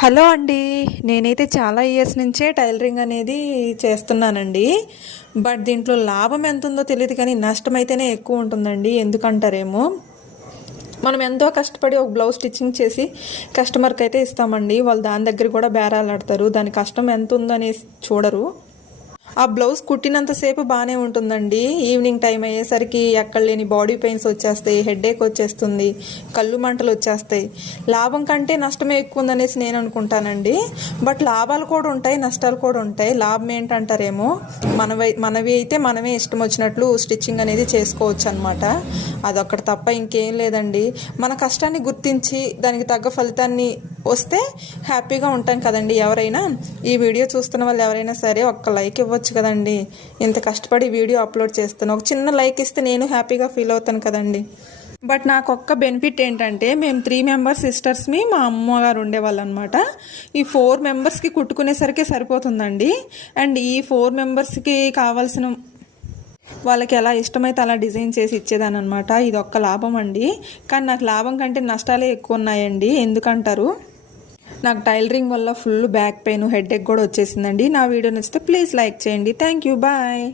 Hello అండి. నేనైతే చాలా ఇయర్స్ నుంచే టైలరింగ్ అనేది చేస్తున్నానండి. బట్ దీంట్లో లాభం ఎంత ఉందో తెలియదు, కానీ నష్టం అయితేనే ఎక్కువ ఉంటుందండి. ఎందుకంటారేమో, మనం ఎంతో కష్టపడి ఒక బ్లౌజ్ స్టిచ్చింగ్ చేసి కస్టమర్కి అయితే ఇస్తామండి. వాళ్ళు దాని దగ్గర కూడా బేరాలు ఆడతారు. దాని కష్టం ఎంత ఉందో అనేసి చూడరు. ఆ బ్లౌజ్ కుట్టినంతసేపు బాగానే ఉంటుందండి. ఈవినింగ్ టైం అయ్యేసరికి ఎక్కడ లేని బాడీ పెయిన్స్ వచ్చేస్తాయి, హెడేక్ వచ్చేస్తుంది, కళ్ళు మంటలు వచ్చేస్తాయి. లాభం కంటే నష్టమే ఎక్కువ ఉందనేసి నేను అనుకుంటానండి. బట్ లాభాలు కూడా ఉంటాయి, నష్టాలు కూడా ఉంటాయి. లాభం ఏంటంటారేమో, మనవి అయితే మనమే ఇష్టం వచ్చినట్లు స్టిచ్చింగ్ అనేది చేసుకోవచ్చు అనమాట. అదొక్కటి తప్ప ఇంకేం లేదండి. మన కష్టాన్ని గుర్తించి దానికి తగ్గ ఫలితాన్ని వస్తే హ్యాపీగా ఉంటాం కదండి. ఎవరైనా ఈ వీడియో చూస్తున్న వాళ్ళు ఎవరైనా సరే ఒక్క లైక్ ఇవ్వచ్చు కదండి. ఇంత కష్టపడి వీడియో అప్లోడ్ చేస్తాను, ఒక చిన్న లైక్ ఇస్తే నేను హ్యాపీగా ఫీల్ అవుతాను కదండి. బట్ నాకు ఒక్క బెనిఫిట్ ఏంటంటే, మేము 3 మెంబర్స్ సిస్టర్స్మి, మా అమ్మగారు ఉండేవాళ్ళు అనమాట. ఈ 4 మెంబర్స్కి కుట్టుకునేసరికి సరిపోతుందండి. అండ్ ఈ 4 మెంబర్స్కి కావాల్సిన వాళ్ళకి ఎలా ఇష్టమైతే అలా డిజైన్ చేసి ఇచ్చేదాన్ని అనమాట. ఇది ఒక్క లాభం అండి. కానీ నాకు లాభం కంటే నష్టాలే ఎక్కువ ఉన్నాయండి. ఎందుకంటారు, నాకు టైలరింగ్ వల్ల ఫుల్ బ్యాక్ పెయిన్, హెడేక్ కూడా వచ్చేసిందండి. నా వీడియో నచ్చితే ప్లీజ్ లైక్ చేయండి. Thank you, bye.